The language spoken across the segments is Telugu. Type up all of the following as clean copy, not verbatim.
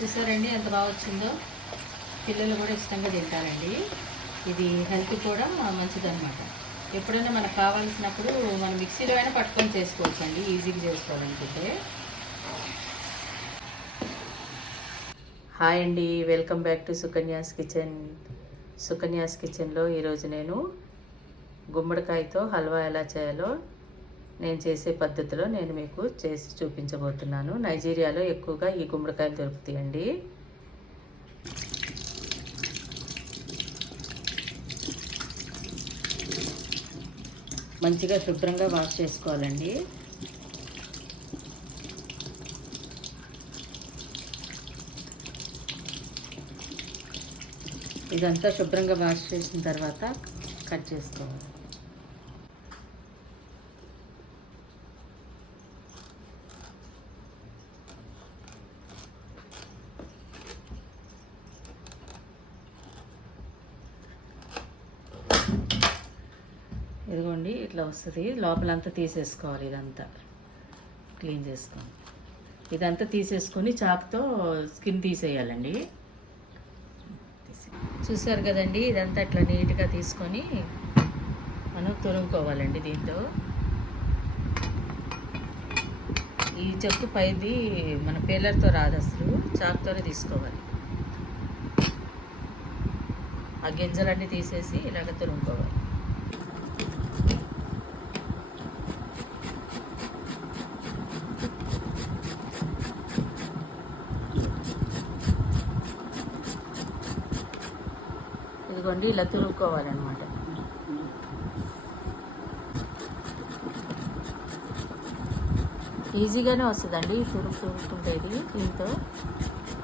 చూసారండి ఎంత బాగా వచ్చిందో. పిల్లలు కూడా ఇష్టంగా తింటారండి. ఇది హెల్త్ కూడా మంచిదన్నమాట. ఎప్పుడైనా మనకు కావాల్సినప్పుడు మనం మిక్సీలో అయినా పట్టుకొని చేసుకోవచ్చు అండి, ఈజీగా చేసుకోవాలనుకుంటే. హాయ్ అండి, welcome back to Sukanya's kitchen. Sukanya's కిచెన్లో ఈరోజు నేను గుమ్మడికాయతో హల్వా ఎలా చేయాలో నేను చేసే పద్ధతిలో నేను మీకు చేసి చూపించబోతున్నాను. నైజీరియాలో ఎక్కువగా ఈ గుమ్మడికాయలు దొరుకుతాయండి. మంచిగా శుభ్రంగా వాష్ చేసుకోవాలండి. ఇదంతా శుభ్రంగా వాష్ చేసిన తర్వాత కట్ చేసుకోవాలి. ఇదిగోండి ఇట్లా వస్తుంది. లోపలంతా తీసేసుకోవాలి, ఇదంతా క్లీన్ చేసుకోవాలి. ఇదంతా తీసేసుకొని చాకుతో స్కిన్ తీసేయాలండి. చూసారు కదండి, ఇదంతా ఇట్లా నీట్గా తీసుకొని మనం తురుముకోవాలండి. దీంతో ఈ చెక్కు పైది మన పేలర్తో రాదు, అసలు చాకుతోనే తీసుకోవాలి. ఆ గింజలన్నీ తీసేసి ఇలాగ తురుముకోవాలి. ఇదిగోండి ఇలా తురుముకోవాలన్నమాట. ఈజీగానే వస్తుందండి తురుముకుంటేది. దీంతో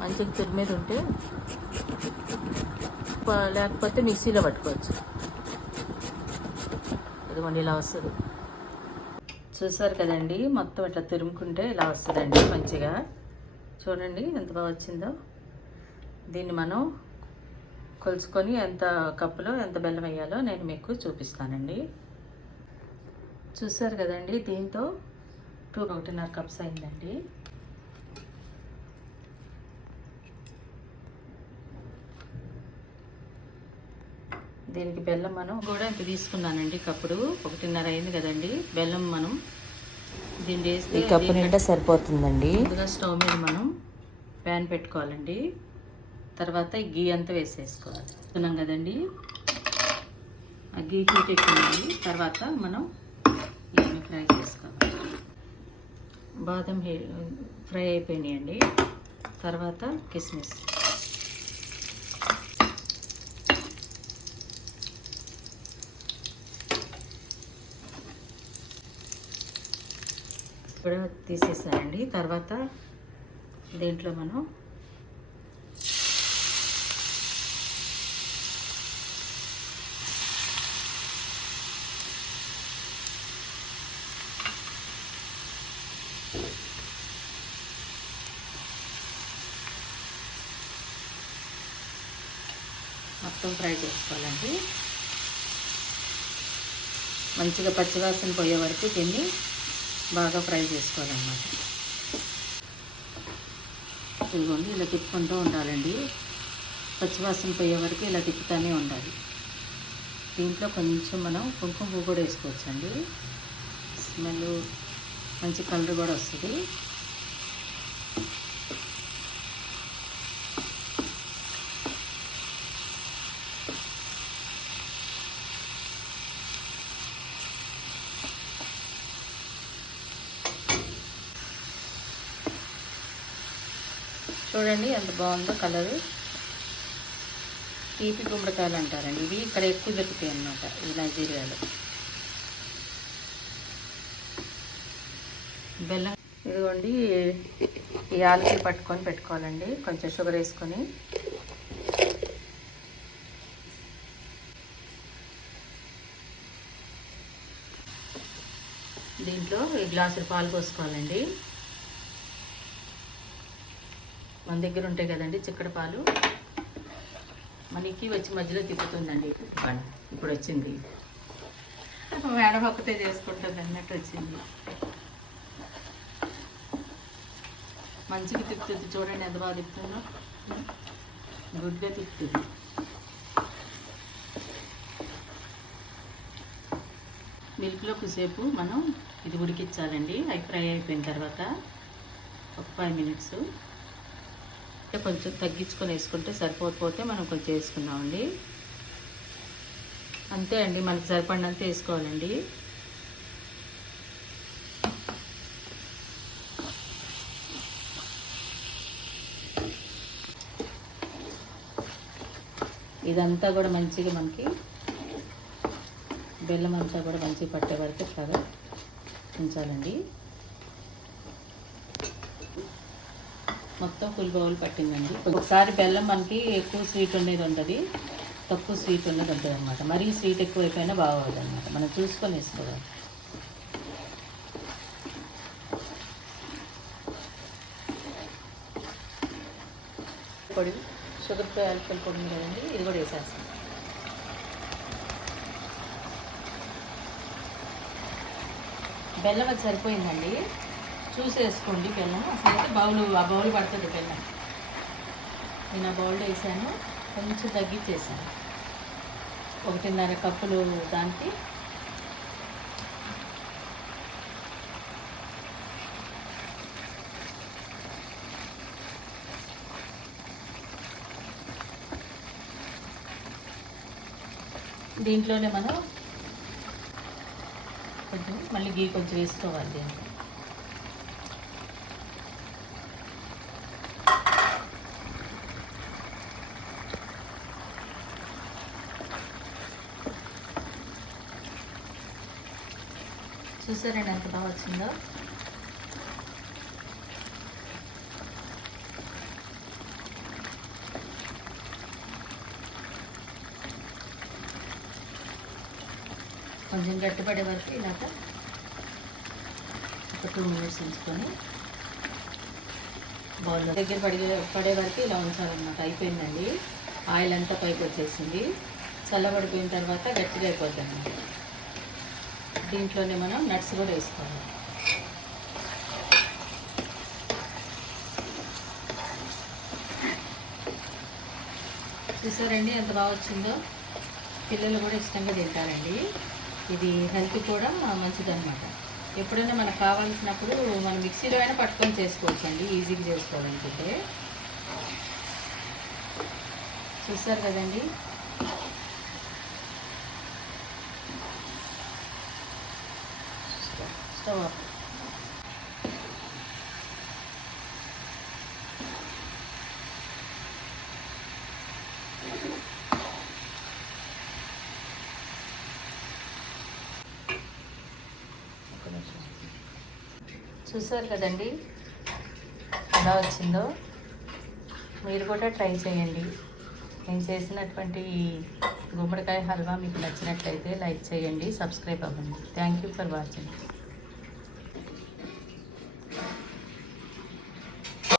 మంచిగా తురిమేది ఉంటే, లేకపోతే మిక్సీలో పట్టుకోవచ్చు. ఇదిగోండి ఇలా వస్తుంది. చూసారు కదండి, మొత్తం ఇట్లా తురుముకుంటే ఇలా వస్తుందండి మంచిగా. చూడండి ఎంత బాగా వచ్చిందో. దీన్ని మనం కొలుచుకొని ఎంత కప్పులో ఎంత బెల్లం వేయాలో నేను మీకు చూపిస్తానండి. చూసారు కదండి, దీంతో 1.5 కప్స్ అయిందండి. దీనికి బెల్లం మనం కూడా ఎంత తీసుకున్నానండి, కప్పుడు 1.5 అయింది కదండి. బెల్లం మనం దీన్ని వేస్తే ఈ కప్పు నిండా సరిపోతుందండి. ముందుగా స్టవ్ మీద మనం ప్యాన్ పెట్టుకోవాలండి. తర్వాత ఈ గీ అంతా వేసేసుకోవాలి. అనుకున్నాం కదండి, ఆ గీ హీట్ ఎక్కుంది. తర్వాత మనం ఇవన్నీ ఫ్రై చేసుకోవాలి. బాదం ఫ్రై అయిపోయినాయండి. తర్వాత కిస్మిస్, కూడా తీసేసానండి. తర్వాత దీంట్లో మనం మొత్తం ఫ్రై చేసుకోవాలండి. మంచిగా పచ్చివాసన పోయే వరకు దీన్ని బాగా ఫ్రై చేసుకోవాలన్నమాట. ఇదిగోండి ఇలా తిప్పుకుంటూ ఉండాలండి. పచ్చివాసన పోయే వరకు ఇలా తిప్పుతూనే ఉండాలి. దీంట్లో కొంచెం మనం కుంకుమ పువ్వు కూడా వేసుకోవచ్చండి. స్మెల్ మంచి కలర్ కూడా వస్తుంది. చూడండి ఎంత బాగుందో కలరు. తీపి గుమ్మడికాయలు అంటారండి ఇవి. ఇక్కడ ఎక్కువ దొరుకుతాయి అన్నమాట, ఈ నైజీరియాలో. బెల్లం ఇదిగోండి, ఈ యాలకులు పట్టుకొని పెట్టుకోవాలండి. కొంచెం షుగర్ వేసుకొని దీంట్లో ఈ గ్లాసులు పాలు పోసుకోవాలండి. మన దగ్గర ఉంటాయి కదండి చిక్కడి పాలు. మనకి వచ్చి మధ్యలో తిప్పుతుందండి. ఇప్పుడు వచ్చింది, మేడం ఒక్కతే చేసుకుంటుంది అన్నట్టు వచ్చింది. మంచిగా తిప్పుతుంది చూడండి, ఎంత బాగా తిప్పుతుందో. గుడ్గా తిప్పుతుంది. మిల్క్లో కొద్దిసేపు మనం ఇది ఉడికించాలండి. అవి ఫ్రై అయిపోయిన తర్వాత ఒక 5 మినిట్స్ కొంచెం తగ్గించుకొని వేసుకుంటే సరిపోకపోతే మనం కొంచెం వేసుకున్నామండి. అంతే అండి, మనకి సరిపడినంత వేసుకోవాలండి. ఇదంతా కూడా మంచిగా మనకి బెల్లం అంతా కూడా మంచిగా పట్టే వరకు బాగా ఉంచాలండి. మొత్తం ఫుల్ బౌల్ పట్టిందండి. ఒకసారి బెల్లం మనకి ఎక్కువ స్వీట్ ఉండేది ఉంటుంది, తక్కువ స్వీట్ ఉన్నది ఉంటుంది అనమాట. మరీ స్వీట్ ఎక్కువైపోయినా బాగోదు అనమాట. మనం చూసుకొని వేసుకోవాలి. పొడి షుగర్ యాలకుల పొడి ఉంది కదండి, ఇది కూడా వేసేస్తాం. బెల్లం అది సరిపోయిందండి, చూసి వేసుకోండి బెల్లం. అసలు అయితే ఆ బౌల్ పడుతుంది బెల్లం. నేను ఆ బౌల్లో వేసాను, కొంచెం తగ్గించేసాను. 1.5 కప్పులు దానికి దీంట్లోనే మనం కొంచెం మళ్ళీ గీ కొంచెం వేసుకోవాలి దీంట్లో. చూసారండి ఎంత బాగా వచ్చిందో. కొంచెం గట్టిపడే వరకు ఇలాగ ఒక 2 మినిట్స్ ఉంచుకొని బౌల్లో దగ్గర పడే వరకు ఇలా ఉంచాలన్నమాట. అయిపోయిందండి, ఆయిల్ అంతా పైకి వచ్చేసింది. చల్లబడిపోయిన తర్వాత గట్టిగా అయిపోద్ది అన్నమాట. దీంట్లోనే మనం నట్స్ కూడా వేసుకోవాలి. చూసారండి ఎంత బాగా వచ్చిందో. పిల్లలు కూడా ఇష్టంగా తింటారండి. ఇది హెల్త్ కూడా మంచిదన్నమాట. ఎప్పుడైనా మనకు కావాల్సినప్పుడు మనం మిక్సీలో అయినా పట్టుకొని చేసుకోవచ్చు అండి, ఈజీగా చేసుకోవాలనుకుంటే. చూసారు కదండి. Stove off. చూసారు కదండి ఎలా వచ్చిందో. మీరు కూడా ట్రై చేయండి. నేను చేసినటువంటి గుమ్మడికాయ హల్వా మీకు నచ్చినట్లయితే లైక్ చేయండి, సబ్స్క్రైబ్ అవ్వండి. Thank you for watching.